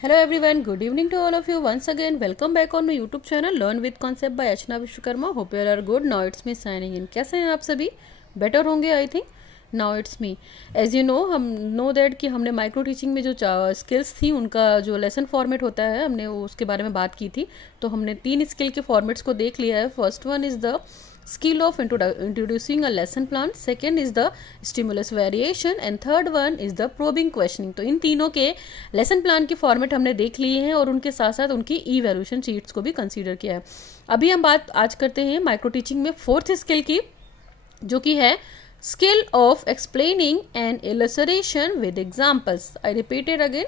Hello everyone, good evening to all of you once again. Welcome back on my YouTube channel Learn with Concept by Archana Vishwakarma. Hope you all are good. Now it's me signing in. कैसे हैं आप सभी? Better होंगे I think. Now it's me. As you know, हम know that कि हमने micro teaching में जो स्किल्स थी उनका जो लेसन फॉर्मेट होता है हमने उसके बारे में बात की थी. तो हमने 3 स्किल के फॉर्मेट्स को देख लिया है. First one is the skill of introducing a lesson plan, second is the stimulus variation and third one is the probing questioning. तो इन तीनों के लेसन प्लान की फॉर्मेट हमने देख लिए हैं और उनके साथ साथ उनकी इवैल्यूएशन शीट्स को भी कंसीडर किया है. अभी हम बात आज करते हैं माइक्रो टीचिंग में फोर्थ स्किल की, जो कि है skill of explaining and illustration with examples. I repeated again,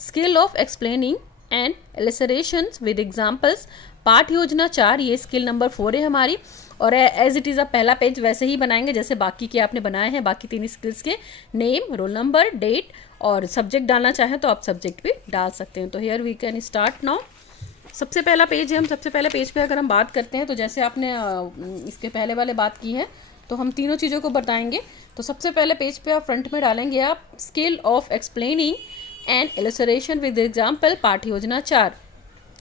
skill of explaining and illustration with examples. पाठ योजना 4, ये स्किल नंबर 4 है हमारी. और एज इट इज़ अ पहला पेज वैसे ही बनाएंगे जैसे बाकी के आपने बनाए हैं. बाकी 3 स्किल्स के नेम, रोल नंबर, डेट और सब्जेक्ट डालना चाहें तो आप सब्जेक्ट भी डाल सकते हैं. तो here we can start now. सबसे पहला पेज है. हम सबसे पहले पेज पे अगर हम बात करते हैं तो जैसे आपने इसके पहले वाले बात की है तो हम तीनों चीज़ों को बताएंगे. तो सबसे पहले पेज पे आप फ्रंट में डालेंगे आप skill of explaining and illustration with example, पाठ योजना 4.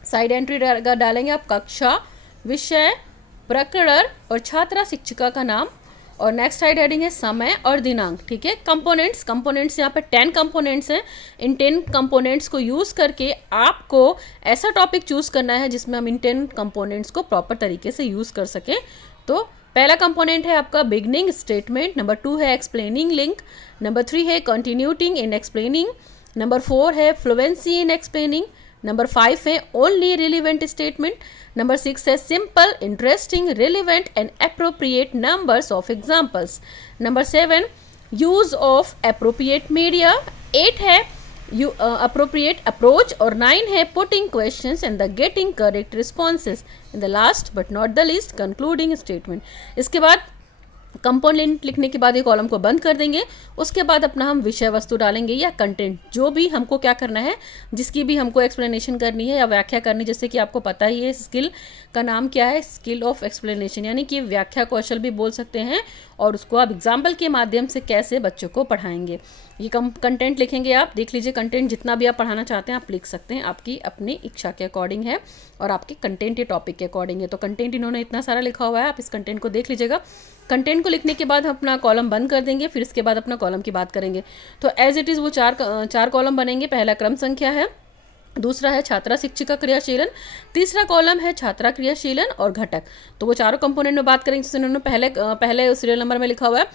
साइड एंट्री डालेंगे आप कक्षा, विषय, प्रकरण और छात्रा शिक्षिका का नाम. और नेक्स्ट साइड हेडिंग है समय और दिनांक. ठीक है. कंपोनेंट्स यहाँ पे 10 कंपोनेंट्स हैं. इन 10 कंपोनेंट्स को यूज़ करके आपको ऐसा टॉपिक चूज़ करना है जिसमें हम इन 10 कंपोनेंट्स को प्रॉपर तरीके से यूज़ कर सकें. तो पहला कंपोनेंट है आपका बिगनिंग स्टेटमेंट, नंबर 2 है एक्सप्लेनिंग लिंक, नंबर 3 है कंटिन्यूटिंग इन एक्सप्लेनिंग, नंबर 4 है फ्लुएंसी इन एक्सप्लेनिंग, नंबर 5 है ओनली रिलीवेंट स्टेटमेंट, नंबर 6 है simple, interesting, relevant and appropriate numbers of examples, number 7 use of appropriate media, 8 है अप्रोप्रिएट अप्रोच और 9 है putting questions and the getting correct responses in the last but not the least concluding statement. इसके बाद component लिखने के बाद ये column को बंद कर देंगे. उसके बाद अपना हम विषय वस्तु डालेंगे या कंटेंट, जो भी हमको क्या करना है, जिसकी भी हमको एक्सप्लेनेशन करनी है या व्याख्या करनी. जैसे कि आपको पता ही है स्किल का नाम क्या है, स्किल ऑफ एक्सप्लेनेशन, यानी कि व्याख्या कौशल भी बोल सकते हैं. और उसको आप एग्जाम्पल के माध्यम से कैसे बच्चों को पढ़ाएंगे. ये कंटेंट लिखेंगे आप. देख लीजिए कंटेंट जितना भी आप पढ़ाना चाहते हैं आप लिख सकते हैं, आपकी अपनी इच्छा के अकॉर्डिंग है और आपके कंटेंट या टॉपिक के अकॉर्डिंग है. तो कंटेंट इन्होंने इतना सारा लिखा हुआ है, आप इस कंटेंट को देख लीजिएगा. कंटेंट को लिखने के बाद हम अपना कॉलम बंद कर देंगे, फिर इसके बाद अपना कॉलम की बात करेंगे. तो एज इट इज़ वो चार कॉलम बनेंगे. पहला क्रम संख्या है, दूसरा है छात्रा शिक्षिका क्रियाशीलन, तीसरा कॉलम है छात्रा क्रियाशीलन और घटक. तो वो चारों कंपोनेंट में बात करेंगे. जैसे उन्होंने पहले सीरियल नंबर में लिखा हुआ है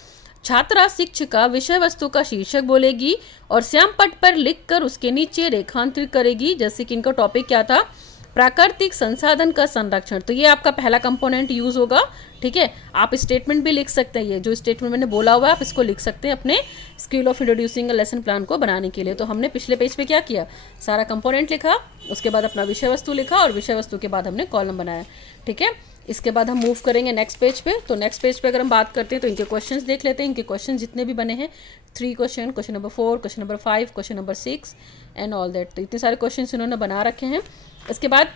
छात्रा शिक्षिका विषय वस्तु का शीर्षक बोलेगी और श्याम पट पर लिखकर उसके नीचे रेखांकित करेगी. जैसे कि इनका टॉपिक क्या था, प्राकृतिक संसाधन का संरक्षण. तो ये आपका पहला कंपोनेंट यूज होगा. ठीक है. आप स्टेटमेंट भी लिख सकते हैं. ये जो स्टेटमेंट मैंने बोला हुआ है आप इसको लिख सकते हैं अपने skill of introducing lesson plan को बनाने के लिए. तो हमने पिछले पेज पे क्या किया, सारा कंपोनेंट लिखा, उसके बाद अपना विषय वस्तु लिखा और विषय वस्तु के बाद हमने कॉलम बनाया. ठीक है. इसके बाद हम मूव करेंगे नेक्स्ट पेज पे. तो नेक्स्ट पेज पे अगर हम बात करते हैं तो इनके क्वेश्चंस देख लेते हैं. इनके क्वेश्चन जितने भी बने हैं 3 question number 4, question number 5, question number 6 and all that. तो इतने सारे क्वेश्चन इन्होंने बना रखे हैं. इसके बाद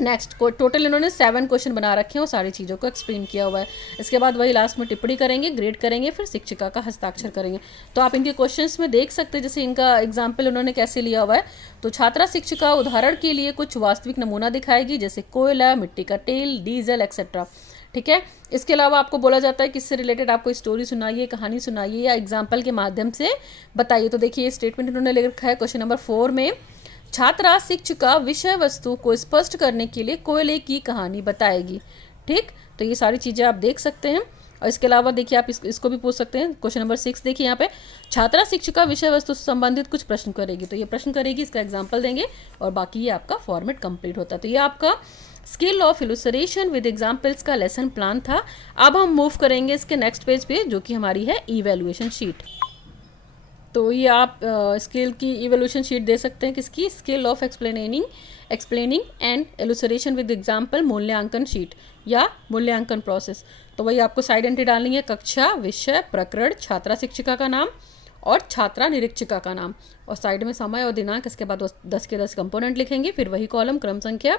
नेक्स्ट टोटल इन्होंने 7 क्वेश्चन बना रखे हैं और सारी चीज़ों को एक्सप्लेन किया हुआ है. इसके बाद वही लास्ट में टिप्पणी करेंगे, ग्रेड करेंगे, फिर शिक्षिका का हस्ताक्षर करेंगे. तो आप इनके क्वेश्चंस में देख सकते हैं जैसे इनका एग्जाम्पल उन्होंने कैसे लिया हुआ है. तो छात्रा शिक्षिका उदाहरण के लिए कुछ वास्तविक नमूना दिखाएगी जैसे कोयला, मिट्टी का तेल, डीजल एक्सेट्रा. ठीक है. इसके अलावा आपको बोला जाता है कि इससे रिलेटेड आपको स्टोरी सुनाइए, कहानी सुनाइए या एग्जाम्पल के माध्यम से बताइए. तो देखिए स्टेटमेंट इन्होंने ले रखा है क्वेश्चन नंबर 4 में, छात्रा शिक्षिका विषय वस्तु को स्पष्ट करने के लिए कोयले की कहानी बताएगी. ठीक. तो ये सारी चीज़ें आप देख सकते हैं. और इसके अलावा देखिए आप इसको भी पूछ सकते हैं. क्वेश्चन नंबर 6 देखिए यहाँ पे, छात्रा शिक्षिका विषय वस्तु से संबंधित कुछ प्रश्न करेगी. तो ये प्रश्न करेगी, इसका एग्जाम्पल देंगे और बाकी ये आपका फॉर्मेट कंप्लीट होता है. तो ये आपका skill of illustration with examples का लेसन प्लान था. अब हम मूव करेंगे इसके नेक्स्ट पेज पे जो कि हमारी है इवेल्युएशन शीट. तो ये आप स्किल की इवोल्यूशन शीट दे सकते हैं किसकी, skill of explaining and illustration with example मूल्यांकन शीट या मूल्यांकन प्रोसेस. तो वही आपको साइड एंट्री डालनी है कक्षा, विषय, प्रकरण, छात्रा शिक्षिका का नाम और छात्रा निरीक्षिका का नाम और साइड में समय और दिनांक. इसके बाद 10 के 10 कंपोनेंट लिखेंगे. फिर वही कॉलम क्रम संख्या,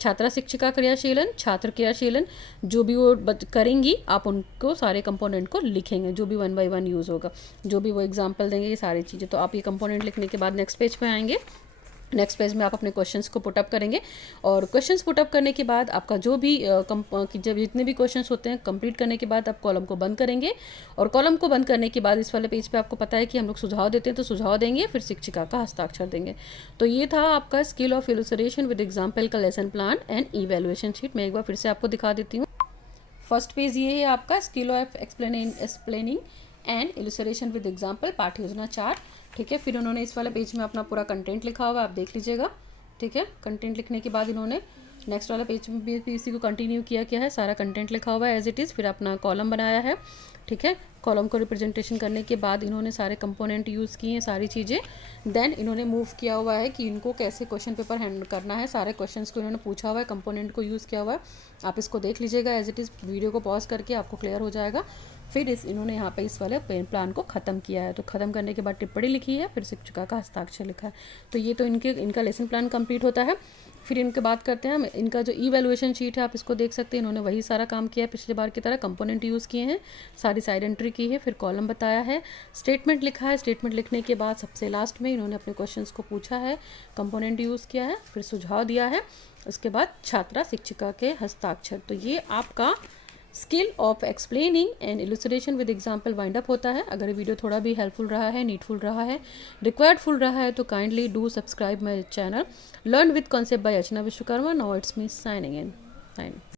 छात्रा शिक्षिका क्रियाशीलन, छात्र क्रियाशीलन, जो भी वो करेंगी आप उनको सारे कंपोनेंट को लिखेंगे, जो भी 1 बाय 1 यूज़ होगा, जो भी वो एग्जाम्पल देंगे, ये सारी चीज़ें. तो आप ये कंपोनेंट लिखने के बाद नेक्स्ट पेज पे आएंगे. नेक्स्ट पेज में आप अपने क्वेश्चंस को पुटअप करेंगे और क्वेश्चंस पुटअप करने के बाद आपका जो भी जब जितने भी क्वेश्चंस होते हैं कंप्लीट करने के बाद आप कॉलम को बंद करेंगे और कॉलम को बंद करने के बाद इस वाले पेज पे आपको पता है कि हम लोग सुझाव देते हैं तो सुझाव देंगे, फिर शिक्षिका का हस्ताक्षर देंगे। तो ये था आपका skill of illustration with example का lesson plan and evaluation sheet. मैं एक बार फिर से आपको दिखा देती हूँ। फर्स्ट पेज ये है आपका skill of explaining and illustration with example पाठ योजना 4। ठीक है, फिर उन्होंने इस वाले पेज में अपना पूरा कंटेंट लिखा हुआ है, आप देख लीजिएगा। ठीक है, कंटेंट लिखने के बाद इन्होंने नेक्स्ट वाला पेज में भी इसी को कंटिन्यू किया है, सारा कंटेंट लिखा हुआ है एज इट इज़। फिर अपना कॉलम बनाया है। ठीक है, कॉलम को रिप्रेजेंटेशन करने के बाद इन्होंने सारे कंपोनेंट यूज़ किए हैं, सारी चीज़ें। देन इन्होंने मूव किया हुआ है कि इनको कैसे क्वेश्चन पेपर हैंडल करना है, सारे क्वेश्चंस को इन्होंने पूछा हुआ है, कंपोनेंट को यूज़ किया हुआ है। आप इसको देख लीजिएगा एज इट इज़, वीडियो को पॉज करके आपको क्लियर हो जाएगा। फिर इन्होंने यहाँ पे इस वाले प्लान को ख़त्म किया है। तो ख़त्म करने के बाद टिप्पणी लिखी है, फिर शिक्षिका का हस्ताक्षर लिखा है। तो ये तो इनका लेसन प्लान कंप्लीट होता है। फिर इनके बात करते हैं हम, इनका जो इवैल्यूएशन शीट है आप इसको देख सकते हैं। इन्होंने वही सारा काम किया है पिछली बार की तरह, कंपोनेंट यूज़ किए हैं, सारी साइड एंट्री की है, फिर कॉलम बताया है, स्टेटमेंट लिखा है। स्टेटमेंट लिखने के बाद सबसे लास्ट में इन्होंने अपने क्वेश्चंस को पूछा है, कंपोनेंट यूज़ किया है, फिर सुझाव दिया है, उसके बाद छात्रा शिक्षिका के हस्ताक्षर। तो ये आपका skill of explaining and illustration with example wind up होता है। अगर वीडियो थोड़ा भी हेल्पफुल रहा है, नीडफुल रहा है, रिक्वायर्डफुल रहा है तो kindly do subscribe my channel learn with concept bye Archana Vishwakarma. Now it's me signing in.